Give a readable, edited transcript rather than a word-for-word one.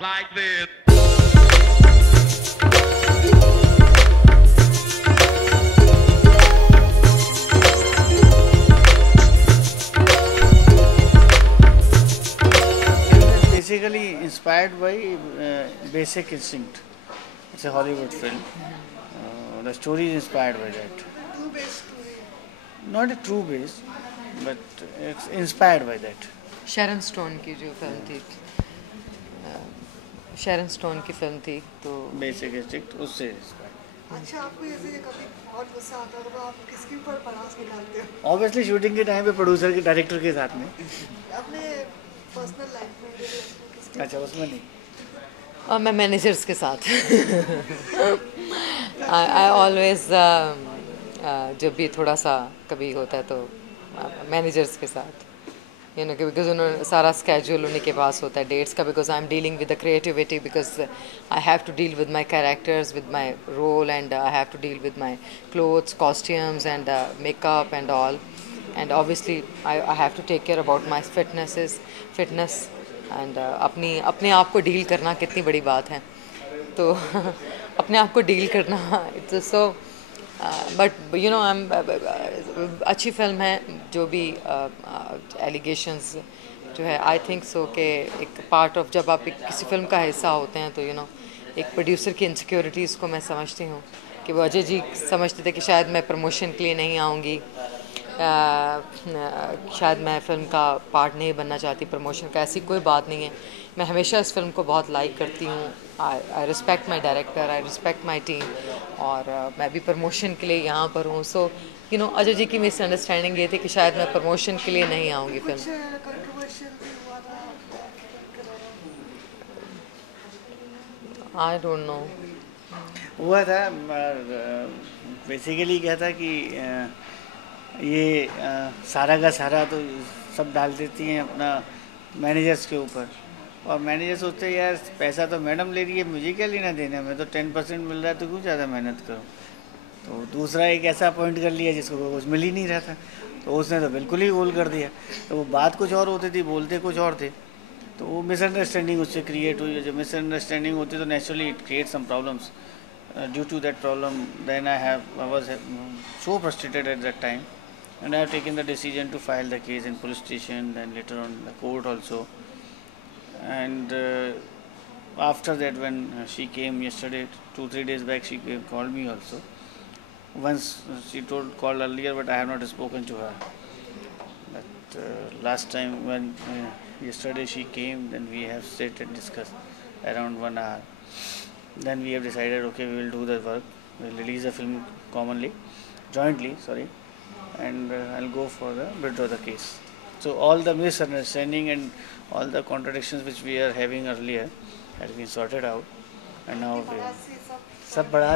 like this. Basically inspired by Basic Instinct. It's a Hollywood film. The story is inspired by that. True based story. Not a true base, but it's inspired by that. Sharon stone की जो film थी, Sharon stone की film थी तो Basic Instinct उससे inspired. अच्छा, आपको जैसे कभी बहुत गुस्सा आता है तो आप किसके ऊपर परास निकालते हो? Obviously shooting के टाइम पे प्रोड्यूसर के डायरेक्टर के साथ में. अपने पर्सनल लाइफ में किसके? अच्छा उसमें नहीं. और मैं मैनेजर्स के साथ आई ऑलवेज जब भी थोड़ा सा कभी होता है तो मैनेजर्स के साथ बिकॉज उन्होंने सारा स्केड्यूल उन्हीं के पास होता है डेट्स का, because I am dealing with the creativity, because I have to deal with my characters, with my role, and I have to deal with my clothes, costumes and makeup and all, and obviously I have to take care about my fitness and अपने आप को deal करना कितनी बड़ी बात है. तो अपने आप को डील करना it's so, but you know I am अच्छी फिल्म है. जो भी एलिगेशंस जो है आई थिंक सो कि एक पार्ट ऑफ जब आप किसी फिल्म का हिस्सा होते हैं तो एक प्रोड्यूसर की इनसिक्योरिटीज़ को मैं समझती हूँ कि वो अजय जी समझते थे कि शायद मैं प्रमोशन के लिए नहीं आऊँगी, शायद मैं फ़िल्म का पार्ट नहीं बनना चाहती प्रमोशन का. ऐसी कोई बात नहीं है. मैं हमेशा इस फिल्म को बहुत लाइक करती हूँ. I respect my director, I respect my team, और मैं भी प्रमोशन के लिए यहाँ पर हूँ. सो अजय जी की मिसअंडरस्टैंडिंग ये थी कि शायद मैं प्रमोशन के लिए नहीं आऊँगी फिल्म. I don't know. हुआ था बेसिकली क्या था कि ये सारा का सारा तो सब डाल देती हैं अपना मैनेजर्स के ऊपर, और मैनेजर सोचते हैं यार पैसा तो मैडम ले रही है, मुझे क्या लेना देना, मैं तो 10% मिल रहा है तो क्यों ज़्यादा मेहनत करूँ. तो दूसरा एक ऐसा अपॉइंट कर लिया जिसको कुछ मिल ही नहीं रहा था, तो उसने तो बिल्कुल ही गोल कर दिया. तो वो बात कुछ और होती थी, बोलते कुछ और थे, तो वो मिसअंडरस्टैंडिंग उससे क्रिएट हुई. जब मिसअंडरस्टैंडिंग होती तो naturally it create some problems. Due to that problem, then I was so frustrated at that time, and I have taken the decision to file the case in police station, then later on the court also. And after that, when she came yesterday, 2-3 days back, she called me also. Once she called earlier, but I have not spoken to her. But last time when yesterday she came, then we have sat and discussed around 1 hour. Then we have decided, okay, we will do the work. We'll release the film jointly, and I'll go for the withdraw the case. So all the misunderstanding and all the contradictions which we are having earlier has been sorted out, and now we सब बड़ा